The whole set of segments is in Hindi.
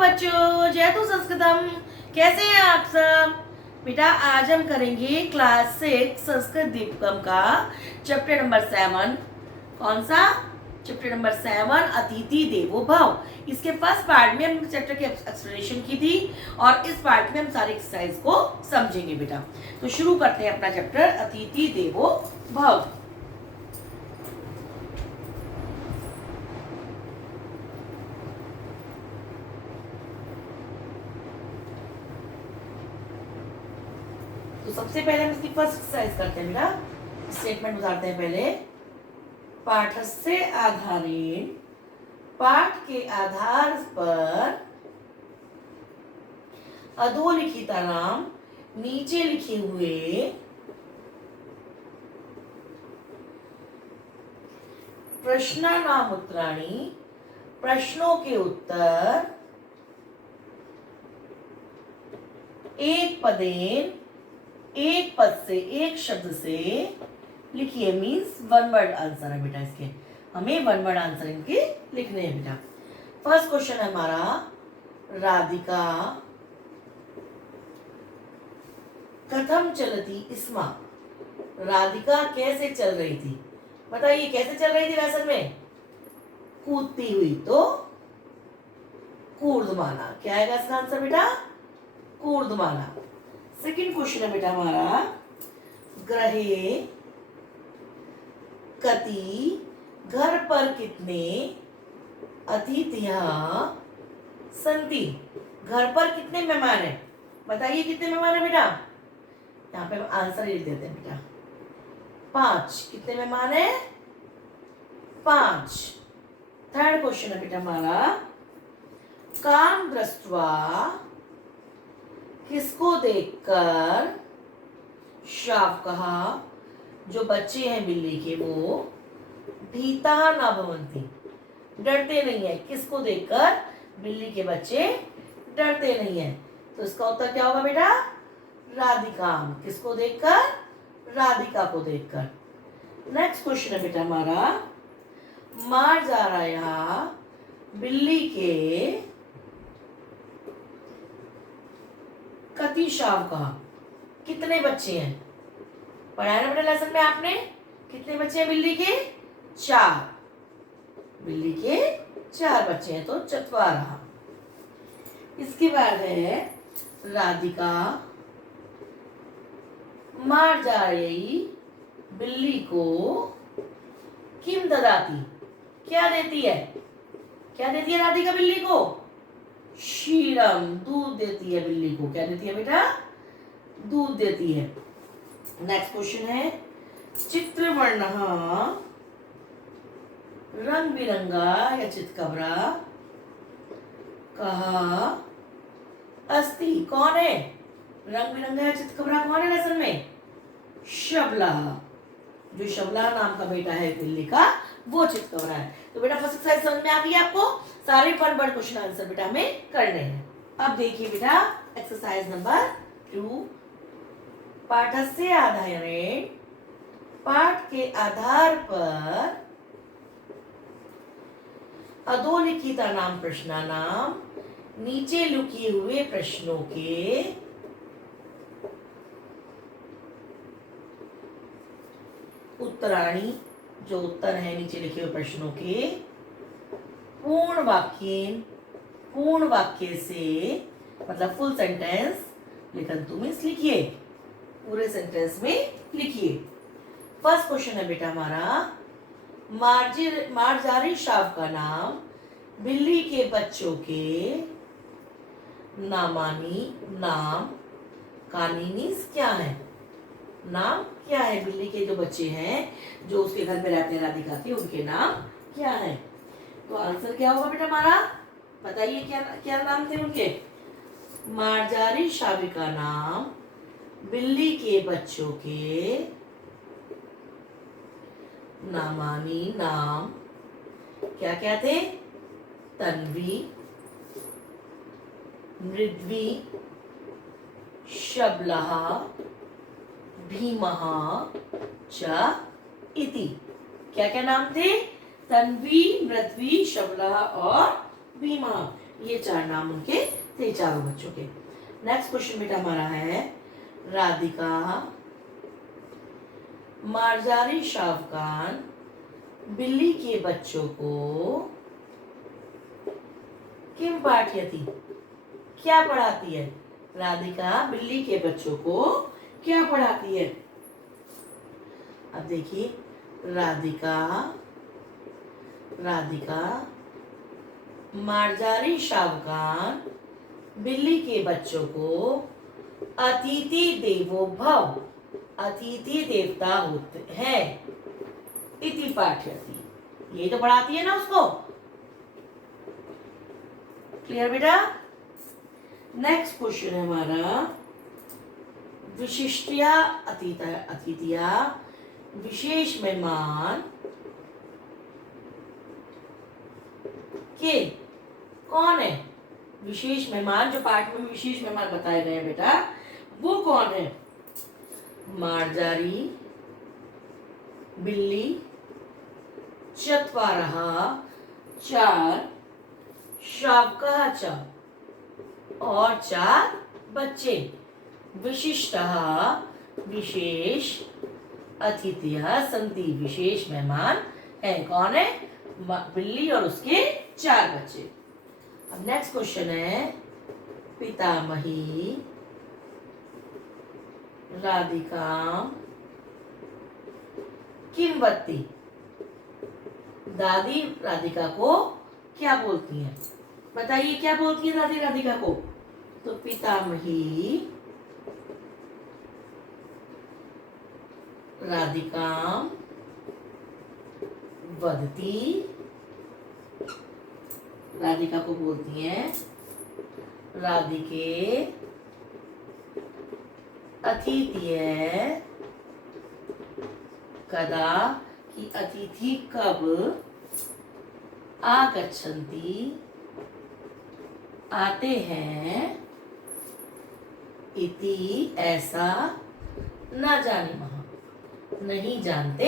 बच्चों, जयतु संस्कृतम। कैसे हैं आप सब? बेटा आज हम करेंगे क्लास 6 संस्कृत दीपकम का चैप्टर नंबर 7। कौन सा? चैप्टर नंबर 7 अतिथि देवो भव। इसके फर्स्ट पार्ट में हम चैप्टर की एक्सप्लेनेशन की थी और इस पार्ट में हम सारी एक्सरसाइज को समझेंगे बेटा। तो शुरू करते हैं अपना चैप्टर अतिथि देवो भव। तो सबसे पहले हम इसकी फर्स्ट एक्सरसाइज करते हैं बेटा। स्टेटमेंट उतारते हैं पहले। पाठस्य आधारेण, पाठ के आधार पर अधोलिखितानाम, नीचे लिखे हुए प्रश्नानाम उत्तराणि, प्रश्नों के उत्तर एक पदेन, एक पद से, एक शब्द से लिखिए। मीन्स वन वर्ड आंसर है बेटा। इसके हमें वन वर्ड आंसर इनके लिखने हैं बेटा। फर्स्ट क्वेश्चन है हमारा, राधिका कथम चलती स्म। राधिका कैसे चल रही थी? बताइए कैसे चल रही थी लेसन में? कूदती हुई। तो कूर्दमाना क्या आएगा इसका आंसर बेटा? कूर्दमाना। सेकंड क्वेश्चन है बेटा हमारा, ग्रहे कति, घर पर कितने अतिथियां संति। घर पर कितने मेहमान हैं? बताइए कितने मेहमान हैं बेटा? यहाँ पे हम आंसर लिख देते हैं बेटा, 5। कितने मेहमान हैं? 5। थर्ड क्वेश्चन है बेटा हमारा, काम दृष्ट्वा, किसको देखकर शाव कहा। जो बच्चे हैं बिल्ली के वो भीता न भवन्ति, डरते नहीं है। किसको देखकर? बिल्ली के बच्चे डरते नहीं है। तो इसका उत्तर क्या होगा बेटा? राधिका। किसको देखकर? राधिका को देखकर। नेक्स्ट क्वेश्चन है बेटा हमारा, मार्जाराया बिल्ली के कति शाव कहा। कितने बच्चे हैं? पढ़ाया ना बेटा लेसन में आपने? कितने बच्चे हैं बिल्ली के? 4। बिल्ली के 4 बच्चे हैं, तो चत्वारः। इसके बाद है, राधिका मार्जारेयी बिल्ली को किम ददाती। क्या देती है? क्या देती है राधिका बिल्ली को? क्षीरम, दूध देती है बिल्ली को। क्या देती है बेटा? दूध देती है। नेक्स्ट क्वेश्चन है, चित्रवर्ण रंग बिरंगा या चितकबरा कहा अस्ति। कौन है रंग बिरंगा या चितकबरा? कौन है लेसन में? शबला। जो शबला नाम का बेटा है बिल्ली का, वो चितकबरा है। तो बेटा फर्स्ट एक्सरसाइज समझ में आ गई आपको? सारे वन वर्ड क्वेश्चन आंसर बेटा हमें करने हैं। अब देखिए बेटा एक्सरसाइज नंबर 2, पाठस्य आधारेण, पाठ के आधार पर अधोलिखितानाम प्रश्नानाम, नीचे लिखे हुए प्रश्नों के उत्तराणी, जो उत्तर है नीचे लिखे हुए प्रश्नों के, पूर्ण वाक्येन, पूर्ण वाक्य से मतलब फुल सेंटेंस लिखन्तु मीन्स लिखिए। पूरे सेंटेंस में लिखिए। फर्स्ट क्वेश्चन है बेटा हमारा, मार्जारी शाव का नाम बिल्ली के बच्चों के नामानी, नाम कानी मीन्स क्या है? नाम क्या है? बिल्ली के जो बच्चे हैं जो उसके घर में रहते हैं राधिका के, उनके नाम क्या है? तो आंसर क्या होगा बेटा हमारा? बताइए क्या क्या नाम थे उनके? मार्जारी शाविका नाम बिल्ली के बच्चों के नामानी, नाम क्या क्या थे? तन्वी, मृद्वी, शबलः, भीमः च इति। क्या क्या नाम थे? तन्वी, मृद्वी, शबलः और भीमः। ये 4 नाम उनके थे, चारों बच्चों के। नेक्स्ट क्वेश्चन बेटा हमारा है, राधिका मार्जारी शावकान बिल्ली के बच्चों को किम पाठयति, क्या पढ़ाती है? राधिका बिल्ली के बच्चों को क्या पढ़ाती है? अब देखिए, राधिका मार्जारी शावकान बिल्ली के बच्चों को अतिथि देवो भव, अतिथि देवता होते हैं, इति पाठयति, ये तो पढ़ाती है ना उसको। क्लियर बेटा? नेक्स्ट क्वेश्चन है हमारा, विशिष्टया अतिथिया, विशेष मेहमान के कौन है? विशेष मेहमान, जो पाठ में विशेष मेहमान बताए गए हैं बेटा, वो कौन है? मार्जारी बिल्ली, चत्वारः 4, शावकः और 4 बच्चे, विशिष्टः विशेष, अतिथियः सन्ति विशेष मेहमान है। कौन है? बिल्ली और उसके 4 बच्चे। अब नेक्स्ट क्वेश्चन है, पितामही राधिका किंवती, दादी राधिका को क्या बोलती हैं? बताइए क्या बोलती है दादी राधिका को? तो पितामही राधिका वदती, राधिका को बोलती हैं, राधिके अतिथि कदा, कि अतिथि कब, आगच्छन्ति आते हैं, इति ऐसा, न जानीमः नहीं जानते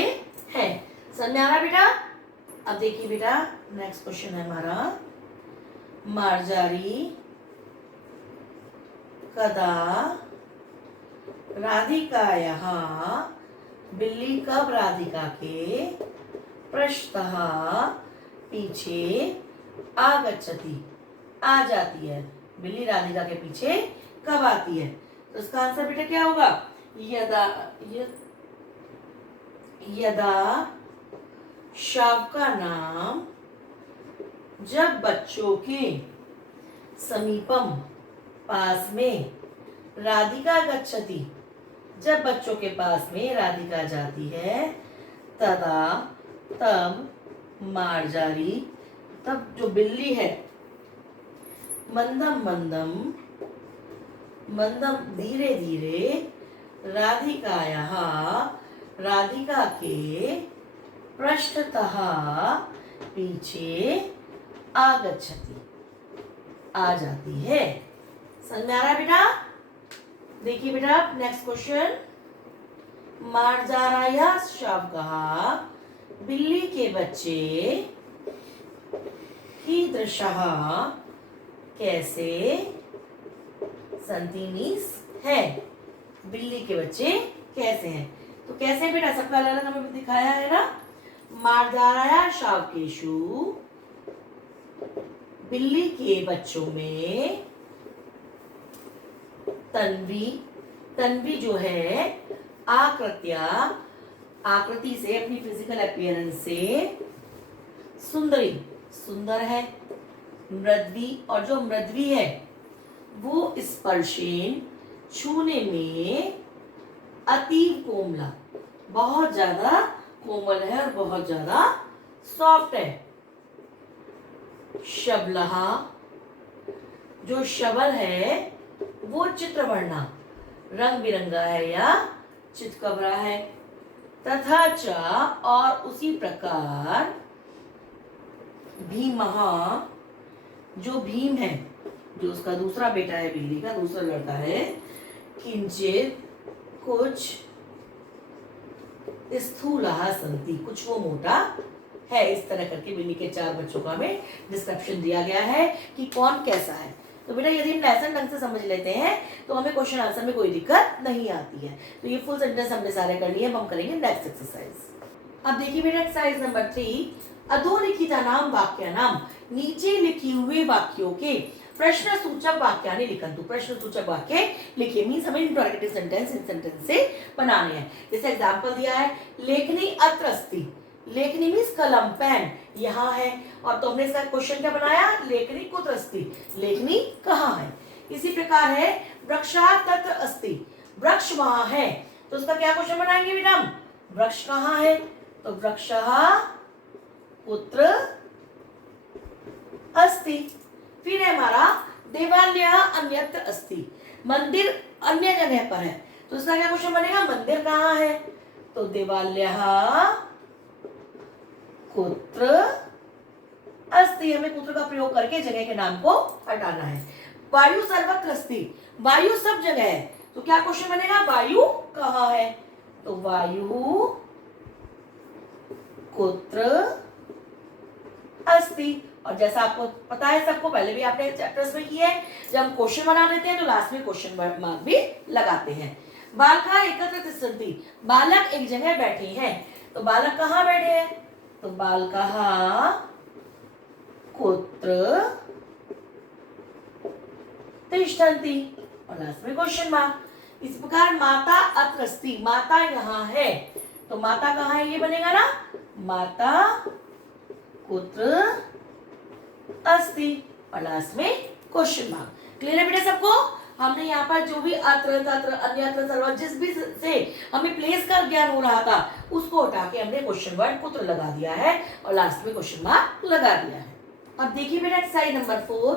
हैं। समझ में आ रहा बेटा? अब देखिए बेटा, नेक्स्ट क्वेश्चन है हमारा, मार्जारी कदा राधिकायाः, बिल्ली कब राधिका के पृष्ठतः पीछे, आगच्छति आ जाती है, बिल्ली राधिका के पीछे कब आती है? तो इसका आंसर बेटा क्या होगा? यदा शावका नाम, जब बच्चों के समीपम पास में, राधिका गच्छति जब बच्चों के पास में राधिका जाती है, तदा तब, मार्जारी तब जो बिल्ली है, मंदम धीरे धीरे, राधिकायाः राधिका के पृष्ठतः पीछे, आगच्छति आ जाती है। समझ में आ रहा है बेटा? देखिए बेटा, नेक्स्ट क्वेश्चन, मार्जाराया शावकः बिल्ली के बच्चे, कीदृशः कैसे, सन्ति मीन्स है, बिल्ली के बच्चे कैसे हैं? तो कैसे बेटा, सबका अलग अलग हमें दिखाया है ना। मार्जाराया शावकेषु, बिल्ली के बच्चों में, तन्वी जो है, आकृति से, अपनी फिजिकल अपीयरेंस से, सुंदर है, मृद्वी, और जो मृद्वी है वो स्पर्शेन छूने में, अतीव कोमला, बहुत ज्यादा कोमल है और बहुत ज्यादा सॉफ्ट है। शबलः, जो शबल है वो चित्रवर्णा, रंग बिरंगा है या चितकबरा है। तथा च, और उसी प्रकार, भीमः, जो भीम है, जो उसका दूसरा बेटा है, बिल्ली का दूसरा लड़का है, किंचित कुछ, स्थूलः सन्ति कुछ वो मोटा है। इस तरह करके भी नीचे 4 बच्चों का हमें डिस्क्रिप्शन दिया गया है कि कौन कैसा है। तो बेटा यदि हम लेसन ढंग से समझ लेते हैं तो हमें क्वेश्चन आंसर में कोई दिक्कत नहीं आती है। तो ये फुल सेंटेंस हमने सारे कर लिए, अब हम करेंगे नेक्स्ट एक्सरसाइज। अब देखिए बेटा एक्सरसाइज नंबर 3, अधोलिखितानां वाक्यानां, नीचे लिखी हुए वाक्यों के प्रश्न सूचक वाक्यानि लिखन्तु। प्रश्न सूचक वाक्य लिखिए, मींस हमें इंटरोगेटिव सेंटेंस इन सेंटेंस से बनाने हैं। जैसे एग्जांपल दिया है, लेखनी अत्र अस्ति। लेखनी मींस कलम, पेन यहाँ है, और तो हमने इसका क्वेश्चन क्या बनाया, लेखनी कुत्र अस्ति, लेखनी कहाँ है। इसी प्रकार है, वृक्षः तत्र अस्ति, वृक्ष वहां है, तो उसका क्या क्वेश्चन बनाएंगे बेटा हम, वृक्ष कहाँ है, तो वृक्षः कुत्र अस्ति। फिर है हमारा, देवालयः अन्यत्र अस्ति, मंदिर अन्य जगह पर है, तो उसका क्या क्वेश्चन बनेगा, मंदिर कहाँ है, तो देवालयः कुत्र अस्ति। हमें कुत्र का प्रयोग करके जगह के नाम को हटाना है। वायु सर्वत्र अस्ति, वायु सब जगह है, तो क्या क्वेश्चन बनेगा, वायु कहाँ है, तो वायु कुत्र अस्ति। और जैसा आपको पता है सबको, पहले भी आपने चैप्टर्स में किया है, जब हम क्वेश्चन बना देते हैं तो लास्ट में क्वेश्चन मार्क भी लगाते हैं। बालका एकत्र तिष्ठन्ति, बालक एक जगह बैठे हैं, तो बालक कहाँ बैठे हैं, तो बालकः कुत्र तिष्ठन्ति, और लास्ट में क्वेश्चन मार्क। इस प्रकार माता अत्र अस्ति, माता यहाँ है, तो माता कहाँ है, ये बनेगा ना, माता कुत्र अस्ति, और लास्ट में क्वेश्चन मार्क। क्लियर है बेटा सबको। हमने यहाँ पर जो भी अत्र तत्र अन्यत्र सर्व जिस भी से हमें प्लेस का ज्ञान हो रहा था उसको हटा के हमने क्वेश्चन वर्ड कुत्र लगा दिया है और लास्ट में क्वेश्चन मार्क लगा दिया है। अब देखिए बेटा एक्सरसाइज नंबर 4,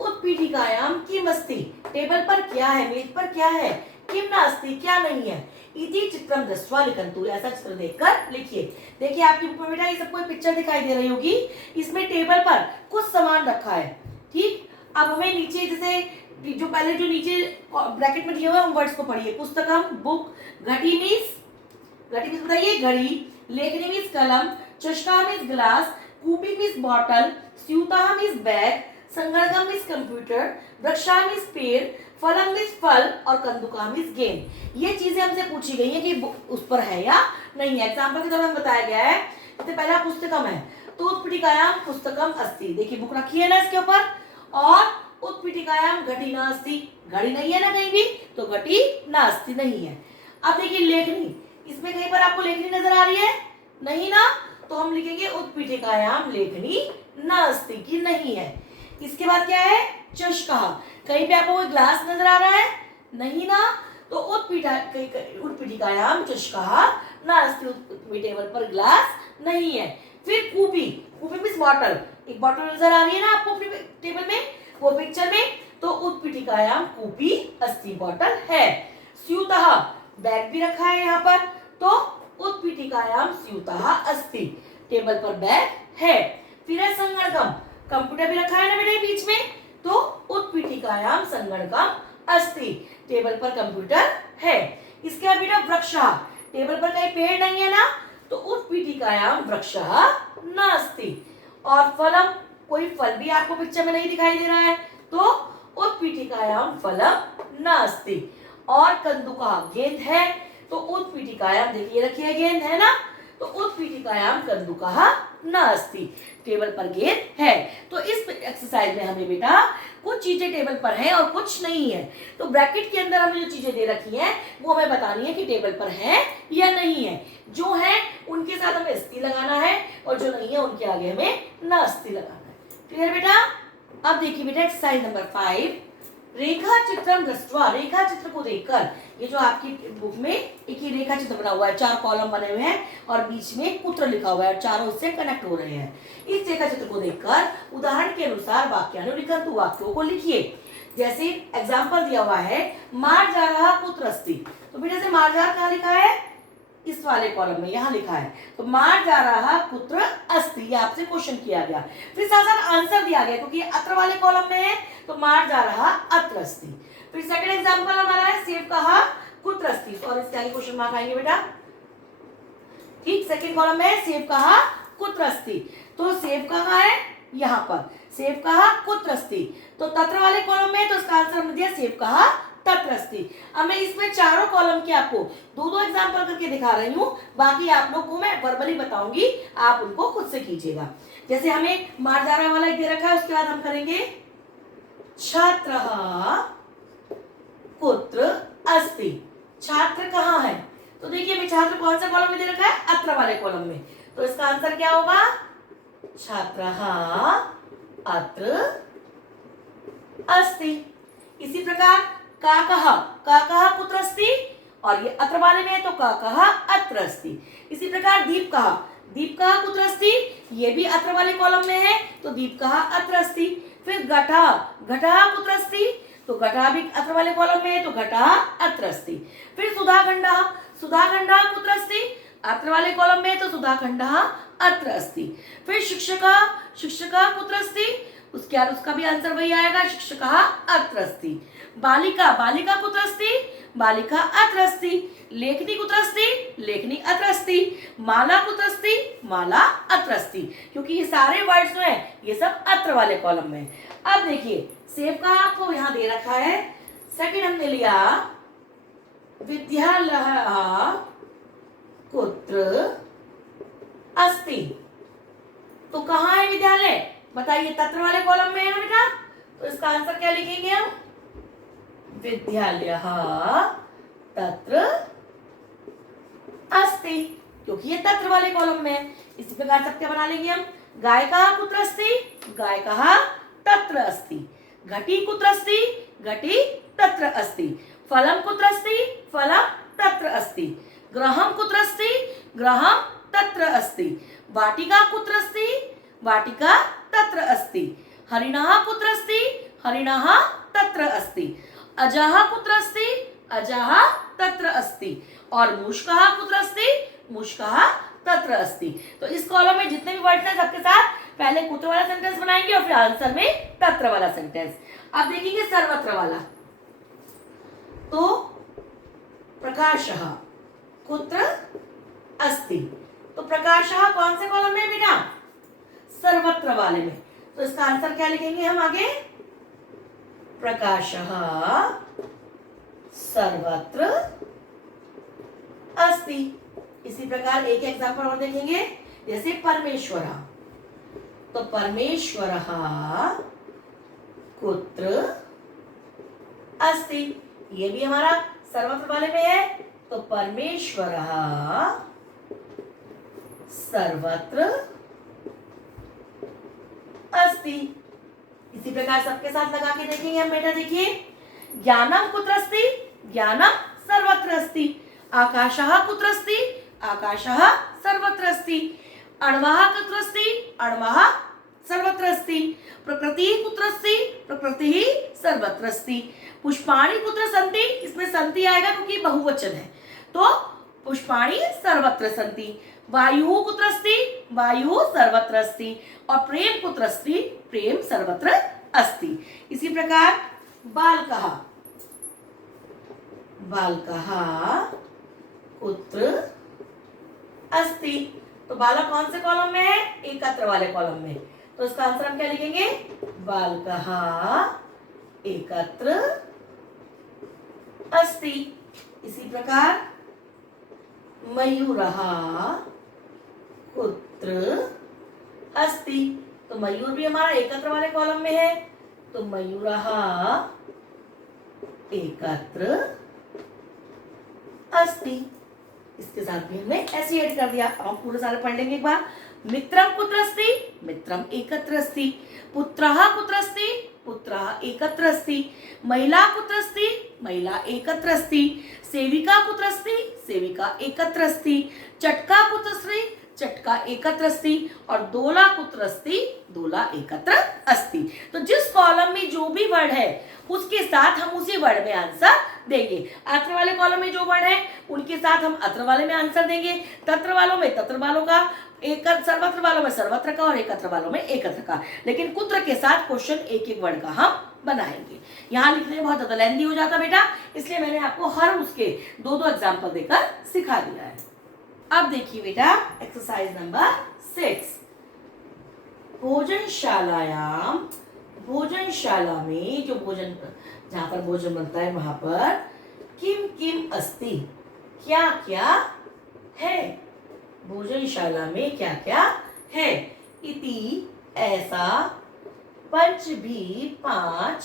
उत्पीठिकायां किम अस्ति, टेबल पर क्या है, मेज पर क्या है, किम नास्ति क्या नहीं है, इति चित्रम दृष्ट्वा लिखन्तु, ऐसा चित्र देखकर लिखिए। देखिए आपकी बुक में बेटा ये सबको एक पिक्चर दिखाई दे रही होगी, इसमें टेबल पर कुछ सामान रखा है, ठीक। अब हमें नीचे जैसे जो पहले जो नीचे ब्रैकेट में दिए हुए हैं वर्ड्स को पढ़िए, पुस्तकम बुक, घटी मीन्स बताइए घड़ी, लेखनी मीन्स कलम, चषका मीन्स ग्लास, कूपी मीन्स बॉटल, स्यूता मीन्स बैग, संगणकम मीन्स कंप्यूटर, वृक्षा मीन्स पेड़, फलम मीन्स फल और कंदुका मीन्स गेंद। ये चीजें हमसे पूछी गई है कि उस पर है या नहीं है। एग्जाम्पल के दौरान बताया गया है, जैसे पहला पुस्तकम है तो उत्पीठिकायां पुस्तकम अस्ति, देखिए बुक रखी है ना इसके ऊपर, और उत्पीठिकायां घटी नास्ति, घड़ी नहीं है ना कहीं भी, तो घटी नास्ति नहीं है। अब देखिए लेखनी, इसमें कहीं पर आपको लेखनी नजर आ रही है, नहीं ना, तो हम लिखेंगे उत्पीठिकायां लेखनी नास्ति की नहीं है। इसके बाद क्या है, चषका, कहीं पे आपको कोई ग्लास नजर आ रहा है, नहीं ना, तो उत्पीठिकायां चषका नास्ति, टेबल पर ग्लास नहीं है। फिर कूपी, कूपी मींस बॉटल, एक बॉटल नजर आ रही है ना आपको अपने टेबल में, वो पिक्चर में, तो उत्पीठिकायां कूपी अस्ति, बॉटल है। स्यूतः, बैग भी रखा है यहाँ पर, तो उत्पीठिकायां स्यूतः अस्ति, टेबल पर बैग है। फिर है संगणकम, कंप्यूटर भी रखा है ना बेटे बीच में, तो उत्पीठिकायां संगणकम अस्ति, टेबल पर कंप्यूटर है। इसके बाद बेटा वृक्षः, टेबल पर कहीं पेड़ नहीं है ना, तो उत्पीठिकायां वृक्षः नास्ति। और फलम, कोई फल भी आपको पिक्चर में नहीं दिखाई दे रहा है, तो उत्पीठिकायां फलम नास्ति। और कंदुका, गेंद है, तो उत्पीठिकायां, देखिए रखिए गेंद है ना, तो उत्पीठिकायां कंदुकः नास्ति, टेबल पर गेंद है। तो इस एक्सरसाइज में हमें बेटा कुछ चीजें टेबल पर हैं और कुछ नहीं है, तो ब्रैकेट के अंदर हमें जो चीजें दे रखी हैं वो हमें बतानी है कि टेबल पर है या नहीं है। जो है उनके साथ हमें स्ति लगाना है और जो नहीं है उनके आगे हमें नास्ति लगाना है। क्लियर बेटा। अब देखिए बेटा एक्सरसाइज नंबर 5, रेखा चित्रम दृष्ट्वा, रेखा चित्र को देखकर, ये जो आपकी बुक में एक ही रेखा चित्र बना हुआ है, 4 कॉलम बने हुए हैं और बीच में कुत्र लिखा हुआ है, चारों उससे कनेक्ट हो रहे हैं। इस रेखा चित्र को देखकर उदाहरण के अनुसार वाक्यानुलिखन्तु, वाक्यों को लिखिए। जैसे एग्जाम्पल दिया हुआ है, मार जा रहा कुत्र अस्ति, तो बेटा से मार्जार कहाँ लिखा है, इस वाले कॉलम में यहाँ लिखा है, तो मार जा रहा कुत्र अस्ति, ये आपसे क्वेश्चन किया गया। फिर साथ साथ आंसर दिया गया क्योंकि अत्र वाले कॉलम में है, तो मार जा रहा अत्र अस्ति। फिर सेकंड एग्जांपल हमारा है, सेब कहा कुत्र अस्ति, और इसके आगे क्वेश्चन मार्क आएंगे बेटा, ठीक। सेकंड कॉलम में सेब कहा कुत्र अस्ति। तो सेब कहाँ है, यहाँ पर। सेब कहाँ, कुत्र अस्ति। तो तत्र वाले कॉलम में, तो इसका आंसर हमने दिया सेब कहाँ, तत्र अस्ति। अब मैं इसमें चारों कॉलम के आपको दो दो एग्जाम्पल करके दिखा रही हूँ, बाकी आप लोग को मैं वर्बली बताऊंगी, आप उनको खुद से कीजिएगा। जैसे हमें मारदारा वाला दे रखा है, उसके बाद हम करेंगे छात्रः कुत्र अस्ति। छात्र कहाँ है, तो देखिए हमें छात्र कौन सा कॉलम में दे रखा है, अत्र वाले कॉलम में। तो इसका आंसर क्या होगा, छात्रः अत्र अस्ति। इसी प्रकार का कुत्र अस्ति, और ये अत्र वाले में है तो का अत्र अस्ति। इसी प्रकार दीप कहा कुत्र अस्ति, ये भी अत्र वाले कॉलम में है तो दीप कहा अत्र अस्ति। फिर घटः कुत्र अस्ति, तो घटः भी अत्र वाले कॉलम में है तो घटः अत्र अस्ति। फिर सुधाखंडः कुत्र अस्ति, अत्र वाले कॉलम में है तो सुधाखंडः अत्र अस्ति। फिर शिक्षकः कुत्र अस्ति, उसके बाद उसका भी आंसर वही आएगा, शिक्षकः अत्र अस्ति। बालिका कुत्र अस्ति, बालिका अत्र अस्ति। लेखनी कुत्र अस्ति, लेखनी अत्र अस्ति। माला कुत्र अस्ति, माला अत्र अस्ति। क्योंकि ये सारे वर्ड्स जो है ये सब अत्र वाले कॉलम में। अब देखिए सेब का आपको यहाँ दे रखा है, सेकंड हमने लिया विद्यालयः कुत्र अस्ति। तो कहाँ है विद्यालय, बताइए, तत्र वाले कॉलम में है ना बेटा। तो इसका आंसर क्या लिखेंगे हम, विद्यालयः तत्र अस्ति, क्योंकि ये तत्र वाले कॉलम में है। इसी प्रकार सब क्या बना लेंगे हम, गायकः कुत्र अस्ति, गायकः तत्र अस्ति। घटी कुत्र अस्ति, घटी तत्र अस्ति। फलं कुत्र अस्ति, फलं तत्र अस्ति। गृहं कुत्र अस्ति, गृहं तत्र अस्ति। वाटिका कुत्र अस्ति, वाटिका तत्र अस्ति। हरिणः कुत्र अस्ति, हरिणः तत्र अस्ति। अजः कुत्र अस्ति, अजः तत्र अस्ति। और मूषकः कुत्र अस्ति, मूषकः तत्र अस्ति। तो इस कॉलम में जितने भी वर्ड्स हैं सबके साथ पहले कुत्र वाला सेंटेंस बनाएंगे और फिर आंसर में तत्र वाला सेंटेंस। अब देखेंगे सर्वत्र वाला। तो प्रकाशः कुत्र अस्ति, तो प्रकाशः कौन से कॉलम में बेटा, सर्वत्र वाले में। तो इसका आंसर क्या लिखेंगे हम आगे, प्रकाशः सर्वत्र अस्ति। इसी प्रकार एक एग्जांपल और देखेंगे, जैसे परमेश्वरः, तो परमेश्वरः कुत्र अस्ति, ये भी हमारा सर्वत्र वाले में है। तो परमेश्वरः सर्वत्र अस्ति। इसी प्रकार सबके साथ लगा के देखेंगे हम बेटा। देखिए ज्ञानम कुत्र अस्ति, ज्ञानम सर्वत्र अस्ति। आकाशः कुत्र अस्ति, आकाशः सर्वत्र अस्ति। अण्वः कुत्र अस्ति, अण्वः सर्वत्र अस्ति। प्रकृतिः कुत्र अस्ति, प्रकृतिः सर्वत्र अस्ति। पुष्पाणि कुत्र सन्ति, इसमें सन्ति आएगा क्योंकि बहुवचन है, तो पुष्पाणि सर्वत्र सन्ति। वायुः कुत्र अस्ति, वायुः सर्वत्र अस्ति। और प्रेम कुत्र अस्ति, प्रेम सर्वत्र अस्ति। इसी प्रकार बालकः, बालकः कुत्र अस्ति, तो बालक कौन से कॉलम में है, एकत्र वाले कॉलम में। तो इसका आंसर हम क्या लिखेंगे, बालकः एकत्र अस्ति। इसी प्रकार मयूरः कुत्र अस्ति, तो मयूर भी हमारा एकत्र वाले कॉलम में है, तो मयूरः एकत्र अस्ति। इसके साथ भी हमने ऐसे ऐड कर दिया। अब हम पूरे सारे पढ़ लेंगे एक बार। मित्रम कुत्र अस्ति, मित्रम एकत्र अस्ति। पुत्रः कुत्र अस्ति, पुत्रः एकत्र अस्ति। महिला कुत्र अस्ति, महिला एकत्र अस्ति। सेविका कुत्र अस्ति, सेविका एकत्र अस्ति। चटका कुत्र अस्ति, चटका एकत्र अस्ति। और दोला कुत्र अस्ति, दोला एकत्र अस्ति। तो जिस कॉलम में जो भी वर्ड है उसके साथ हम उसी वर्ड में आंसर देंगे। अत्र वाले कॉलम में जो वर्ड है उनके साथ हम अत्र वाले में आंसर देंगे। तत्र वालों में तत्र वालों का, सर्वत्र वालों में सर्वत्र का, और एकत्र वालों में एकत्र का। लेकिन कुत्र के साथ क्वेश्चन एक एक वर्ड का हम बनाएंगे। यहाँ लिखने में बहुत ज्यादा लेंथी हो जाता बेटा, इसलिए मैंने आपको हर उसके दो दो एग्जाम्पल देकर सिखा दिया है। अब देखिए बेटा एक्सरसाइज नंबर 6 भोजनशालायाम, भोजनशाला में जो भोजन, जहाँ पर भोजन बनता है वहां पर किम किम अस्ति, क्या क्या है, भोजनशाला में क्या क्या है। इति ऐसा, पंच भी 5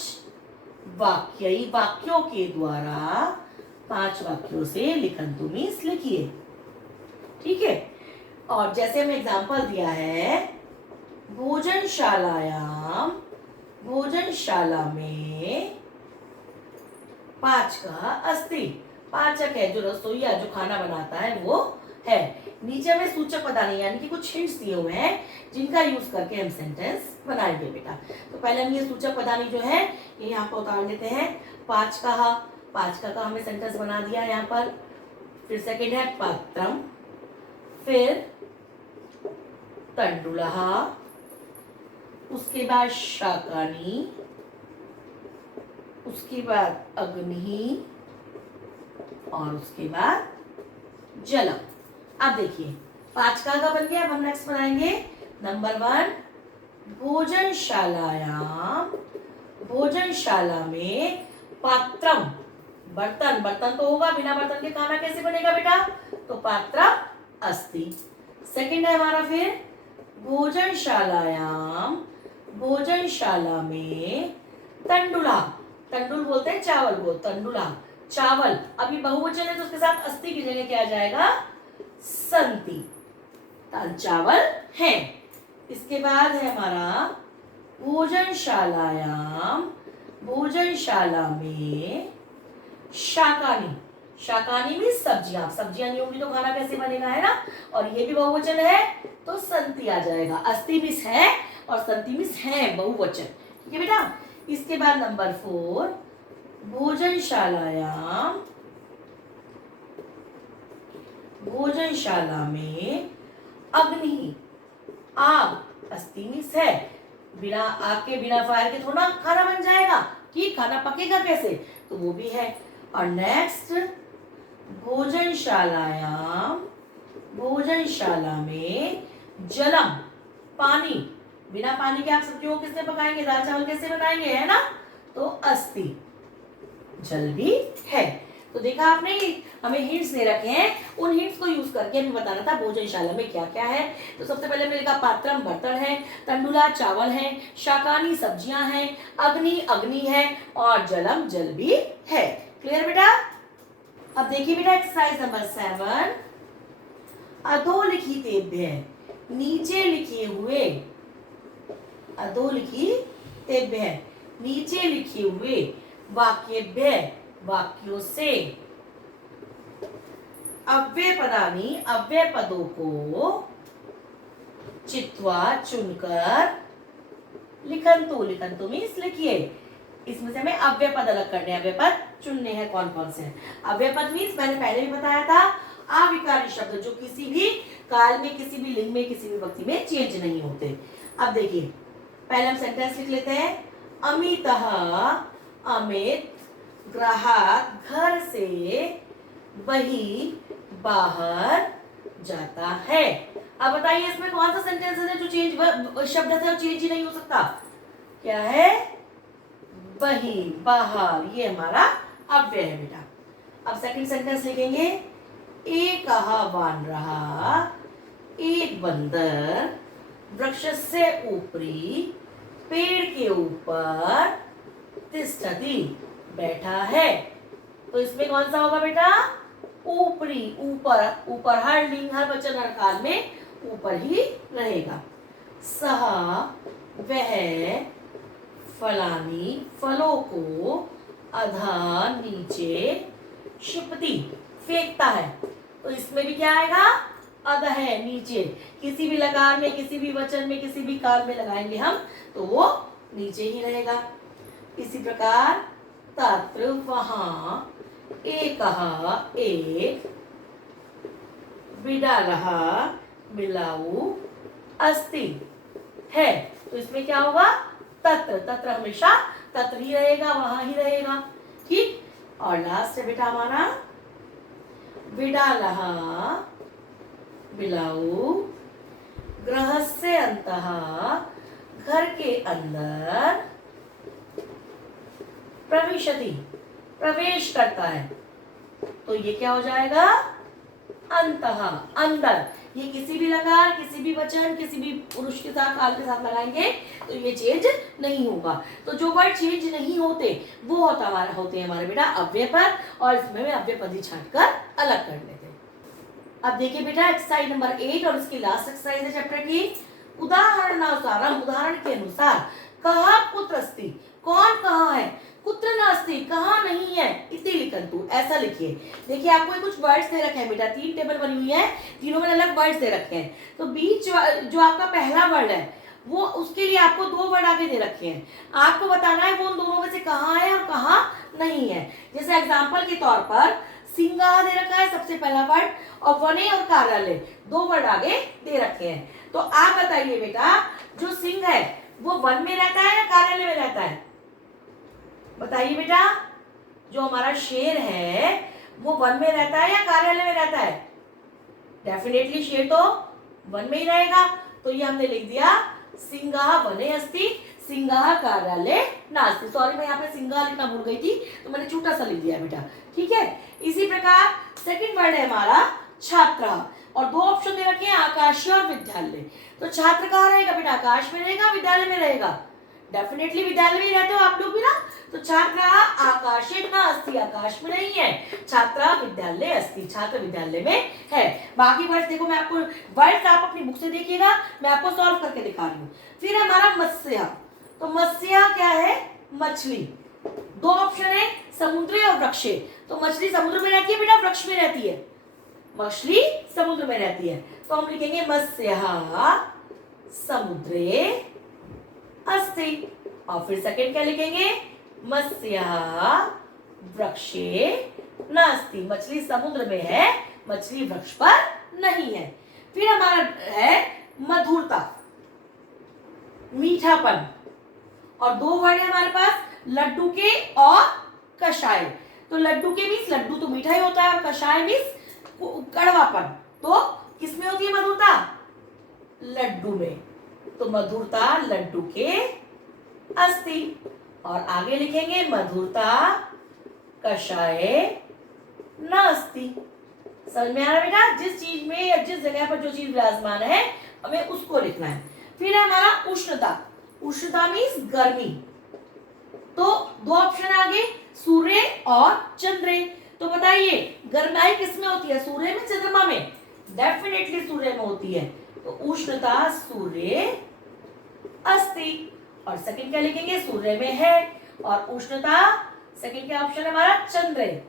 वाक्य, वाक्यों के द्वारा 5 वाक्यों से लिखन तुम लिखिए। ठीक है, और जैसे हमें एग्जाम्पल दिया है भोजनशालायाम, भोजनशाला में 5 का अस्ति, पाचक है जो रसोईया जो खाना बनाता है वो है। नीचे में सूचक पदानी यानी कि कुछ हिंट्स दिए हुए हैं जिनका यूज करके हम सेंटेंस बनाएंगे बेटा। तो पहले हम ये सूचक पदानी जो है ये यहाँ पर उतार लेते हैं। 5 का हमें सेंटेंस बना दिया यहाँ पर। फिर सेकंड है पात्रम, फिर तंडुलः, उसके बाद शाकानी, उसके बाद अग्नि और उसके बाद जलम। अब देखिए 5 का बन गया। अब हम नेक्स्ट बनाएंगे नंबर 1 भोजनशालायाम, भोजनशाला में पात्रम, बर्तन, बर्तन तो होगा, बिना बर्तन के खाना कैसे बनेगा बेटा, तो पात्रम अस्ति। सेकंड है हमारा फिर भोजनशालायाम, भोजनशाला में तंडुला, तंडुल बोलते हैं चावल को, तंडुला चावल। अभी बहुवचन है तो उसके साथ अस्ति की जगह क्या आ जाएगा, संति, चावल है। इसके बाद है हमारा भोजनशालायाम, भोजनशाला में शाकानी, शाकानी में सब्जियां, सब्जियां नहीं होंगी तो खाना कैसे बनेगा, है ना। और ये भी बहुवचन है तो संति आ जाएगा। अस्ति मिस है और संति मिस है, बहुवचन। ठीक है बेटा। इसके बाद नंबर 4 भोजनशालायाम, भोजनशाला में अग्नि, आग, अस्ति मिस है, बिना आग के, बिना फायर के थोड़ा खाना बन जाएगा, ठीक, खाना पकेगा कैसे, तो वो भी है। और नेक्स्ट भोजनशालायाम, भोजनशाला में जलम, पानी, बिना पानी के आप सब्जियों को किससे पकाएंगे, दाल चावल कैसे बनाएंगे, है ना, तो अस्ति, जल भी है। तो देखा आपने, हमें हिंट्स दे रखे हैं, उन हिंट्स को यूज करके हमें बताना था भोजनशाला में क्या क्या है। तो सबसे पहले हमने लिखा पात्रम बर्तन है, तंडुला चावल है, शाकानी सब्जियां हैं, अग्नि अग्नि है और जलम जल भी है। क्लियर बेटा। अब देखिए बेटा एक्सरसाइज नंबर 7 अधोलिखितेभ्य, नीचे लिखे हुए, अधोलिखितेभ्य नीचे लिखे हुए वाक्यभ्य, वाक्यों से अव्यय पदानी, अव्यय पदों को चित्वा चुनकर लिखंतु, लिखंतु मीन्स लिखिए। इसमें से हमें अव्यय पद अलग करने हैं, अव्यय पद चुनने हैं कौन कौन से। अव्यय पद मीन्स मैंने पहले भी बताया था अविकारी शब्द जो किसी भी काल में, किसी भी लिंग में, किसी भी वक्ति में चेंज नहीं होते। अब देखिए पहले हम सेंटेंस लिख लेते हैं। अमितः, अमित ग्राहक घर से वही बाहर जाता है। अब बताइए इसमें कौन सा सेंटेंस है जो चेंज, शब्द से चेंज ही नहीं हो सकता, क्या है, वही, बाहर, ये हमारा अव्यय है बेटा। अब सेकंड सेंटेंस लिखेंगे। एक वानरः, एक बंदर वृक्ष से ऊपरी, पेड़ के ऊपर तिष्ठति, बैठा है। तो इसमें कौन सा होगा बेटा, ऊपरी, ऊपर, ऊपर, हर लिंग, हर वचन, हर काल में ऊपर ही रहेगा। सह, वह फलानी, फलों को अधा, नीचे, क्षिपति, फेंकता है। तो इसमें भी क्या आएगा, अध है, नीचे, किसी भी लकार में, किसी भी वचन में, किसी भी काल में लगाएंगे हम तो वो नीचे ही रहेगा। इसी प्रकार तत्र, वहां, एकः, एक, बिडालः, बिलाऊ, अस्ति, है। तो इसमें क्या होगा, तत्र, तत्र हमेशा तत्र ही रहेगा, वहां ही रहेगा, ठीक। और लास्ट है बेटा हमारा बिडालः, बिलाऊ, गृहस्य अंतः, घर के अंदर, प्रविशति, प्रवेश करता है। तो ये क्या हो जाएगा? अंतः, अंदर। ये किसी भी लकार, किसी भी वचन, किसी भी पुरुष के साथ, काल के साथ लगाएंगे तो ये चेंज नहीं होगा। तो जो वर्ड चेंज नहीं होते वो होते हैं हमारे बेटा अव्यय पद, और इसमें मैं अव्यय पद ही छांट कर अलग कर लेते हैं। अब देखिए बेटा एक्सरसाइज नंबर 8 और इसकी लास्ट एक्सरसाइज है चैप्टर की। उदाहरणानुसार, उदाहरण के अनुसार, कहा कुत्र अस्ति, कौन कहाँ है, कुत्र नास्ति, कहाँ नहीं है, इति लिखन्तु, ऐसा लिखिए। देखिए आपको कुछ वर्ड्स दे रखे हैं बेटा, 3 टेबल बनी हुई है, तीनों में अलग वर्ड्स दे रखे हैं। तो बीच जो आपका पहला वर्ड है वो, उसके लिए आपको 2 वर्ड आगे दे रखे हैं। आपको बताना है वो उन दोनों में से कहाँ है और कहाँ नहीं है। जैसे एग्जाम्पल के तौर पर सिंगार दे रखा है सबसे पहला वर्ड, और वने और कार्यालय 2 वर्ड आगे दे रखे हैं। तो आप बताइए बेटा, जो सिंह है वो वन में रहता है या कार्यालय में रहता है? बताइए बेटा, जो हमारा शेर है वो वन में रहता है या कार्यालय में रहता है? डेफिनेटली शेर तो वन में ही रहेगा। तो ये हमने लिख दिया सिंहा वने अस्ति, सिंहा कार्यालय नास्ति। सॉरी, मैं यहाँ पे सिंहा लिखना भूल गई थी तो मैंने छोटा सा लिख दिया बेटा, ठीक है। इसी प्रकार सेकंड वर्ड है हमारा छात्र, और 2 ऑप्शन दे रखे हैं, आकाशीय और विद्यालय। तो छात्र कहाँ रहेगा बेटा? आकाश में रहेगा, विद्यालय में रहेगा? डेफिनेटली विद्यालय में रहते हो आप लोग भी ना। तो छात्र आकाशे न अस्ति, आकाश में नहीं है। छात्र विद्यालय अस्ति, छात्र विद्यालय में है। बाकी वर्ड्स देखो, मैं आपको वर्ड्स आप अपनी बुक से देखिएगा, मैं आपको सॉल्व करके दिखा रही हूँ। फिर हमारा मत्स्य, तो मत्स्य क्या है? मछली। 2 ऑप्शन है, समुद्री और वृक्षे। तो मछली समुद्र में रहती है बेटा, वृक्ष में रहती है? मछली समुद्र में रहती है। तो हम लिखेंगे मत्स्य समुद्रे अस्ति। और फिर सेकंड क्या लिखेंगे? मत्स्य वृक्षे नास्ति, मछली समुद्र में है, मछली वृक्ष पर नहीं है। फिर हमारा है मधुरता, मीठापन, और 2 वर्ड है हमारे पास, लड्डू के और कषाय। तो लड्डू के मीन्स लड्डू तो मीठा ही होता है, और कषाय मीन्स कड़वापन। तो किसमें होती है मधुरता? लड्डू में। तो मधुरता लड्डू के अस्ति। और आगे लिखेंगे मधुरता कषाय न अस्ति। समझ में आ रहा बेटा? जिस चीज में या जिस जगह पर जो चीज विराजमान है हमें उसको लिखना है। फिर है हमारा उष्णता, उष्णता मीन्स गर्मी। तो 2 ऑप्शन आगे, सूर्य और चंद्रे। तो बताइए गर्माई किसमें होती है? सूर्य में, चंद्रमा में? डेफिनेटली सूर्य में होती है। तो उष्णता सूर्य अस्ति। और सेकंड क्या लिखेंगे? सूर्य में है, और उष्णता सेकंड क्या ऑप्शन है हमारा? चंद्रे,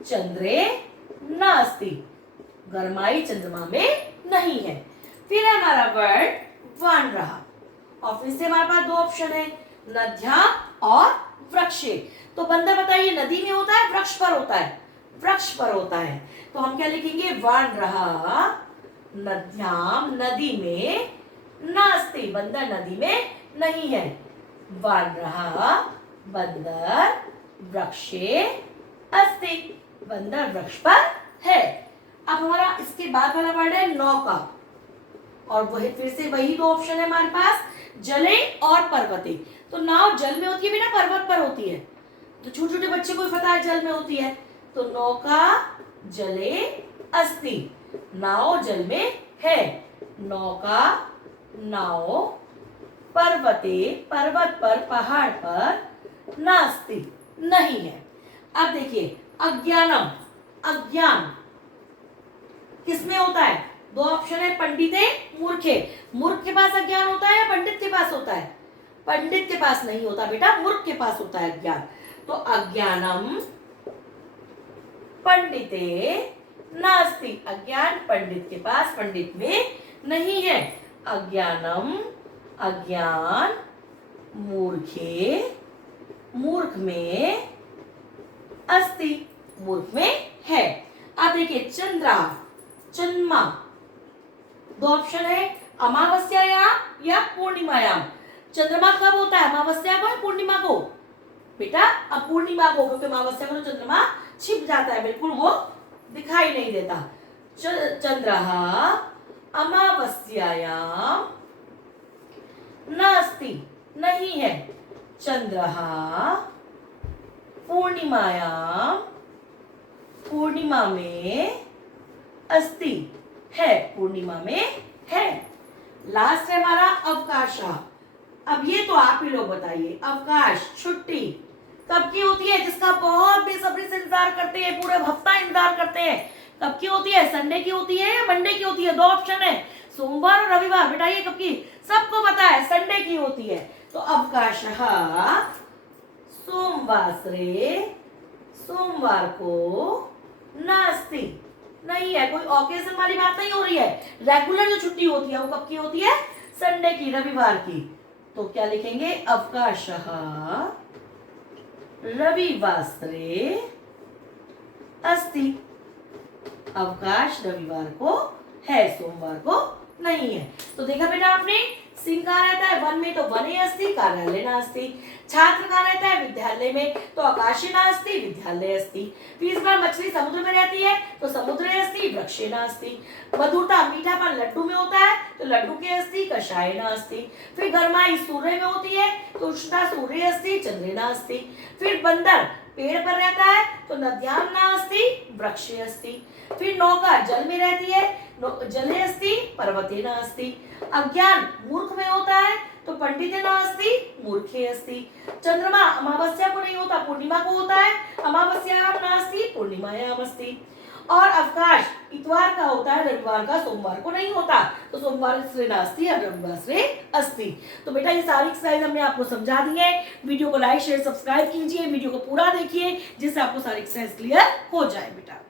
चंद्रे नास्ति, गर्माई चंद्रमा में नहीं है। फिर है हमारा वर्ड वान रहा, और फिर से हमारे पास 2 ऑप्शन है, नद्याम और वृक्षे। तो बंदर बताइए नदी में होता है, वृक्ष पर होता है? वृक्ष पर होता है। तो हम क्या लिखेंगे? वान रहा नद्याम, नदी में, नास्ति, बंदर नदी में नहीं है। वान रहा बंदर वृक्षे अस्ति, बंदर वृक्ष पर है। अब हमारा इसके बाद वाला वर्ड है नौका, और वही फिर से वही 2 ऑप्शन है हमारे पास, जले और पर्वते। तो नाव जल में होती है बिना, पर्वत पर होती है। तो छोटे छोटे बच्चे को पता है जल में होती है। तो नौका जले अस्ति, नाव जल में है। नौका, नाव, पर्वते, पर्वत पर, पहाड़ पर, नास्ति, नहीं है। अब देखिए अज्ञानम, अज्ञान किसमें होता है? 2 ऑप्शन है, पंडिते, मूर्खे। मूर्ख के पास अज्ञान होता है या पंडित के पास होता है? पंडित के पास नहीं होता बेटा, मूर्ख के पास होता है अज्ञान। तो अज्ञानम पंडिते नास्ति, अज्ञान पंडित के पास, पंडित में नहीं है। अज्ञानम, अज्ञान, मूर्खे, मूर्ख में, अस्ति, मूर्ख में है। अब देखिए चंद्रा, चंद्रमा, 2 ऑप्शन है, अमावस्यायाम या पूर्णिमायाम। चंद्रमा कब होता है? अमावस्या को या पूर्णिमा को? बेटा अब पूर्णिमा को, क्योंकि अमावस्या को तो चंद्रमा छिप जाता है, बिल्कुल वो दिखाई नहीं देता। चंद्रहा अमावस्यायाम नास्ति, नहीं है। चंद्रः पूर्णिमायाम, पूर्णिमा में अस्ति, है, पूर्णिमा में है। लास्ट है हमारा अवकाश। अब ये तो आप ही लोग बताइए, अवकाश छुट्टी कब की होती है, जिसका बहुत बेसब्री से इंतजार करते हैं, पूरे हफ्ता इंतजार करते हैं, कब की होती है? संडे की होती है या मंडे की होती है? दो ऑप्शन है, सोमवार और रविवार। बेटा ये कब की? सबको पता है, संडे की होती है। तो अवकाशः सोमवासरे, सोमवार को, नास्ति, नहीं है। कोई ओकेजन वाली बात नहीं हो रही है। रेगुलर जो छुट्टी होती है वो कब की होती है? संडे की, रविवार की। तो क्या लिखेंगे? अवकाशः रविवासरे अस्ति, अवकाश रविवार को है, सोमवार को नहीं है। तो देखा बेटा आपने, सिंह कहाँ रहता है? वन में, तो वने अस्ति, कार्यालय नास्ति। छात्र कहाँ रहता है? विद्यालय में, तो आकाशे नास्ति, विद्यालय अस्ति। फिर इस बार मछली समुद्र में रहती है, तो समुद्रे अस्ति, वृक्षे नास्ति। मधुरता मीठापन लड्डू में होता है, तो लड्डू के अस्ति, कषाय नास्ति। फिर गर्माई सूर्य में होती है, तो उष्णता सूर्य अस्ति, चंद्रे नास्ति। फिर बंदर पेड़ पर रहता है, तो नद्याम नास्ति, वृक्षे अस्ति। फिर नौका जल में रहती है, जले अस्ति, पर्वते नास्ति। अज्ञान मूर्ख में होता है, तो पंडिते नास्ति, मूर्खे अस्ति। चंद्रमा अमावस्या को नहीं होता, पूर्णिमा को होता है, अमावस्यायाम नास्ति, पूर्णिमायाम अस्ति। और अवकाश इतवार का होता है, रविवार का, सोमवार को नहीं होता, तो सोमवार से नास्ति और रविवार से अस्ति। तो बेटा ये सारी एक्सरसाइज हमने आपको समझा दी है। वीडियो को लाइक शेयर सब्सक्राइब कीजिए, वीडियो को पूरा देखिए, जिससे आपको सारी एक्सरसाइज क्लियर हो जाए बेटा।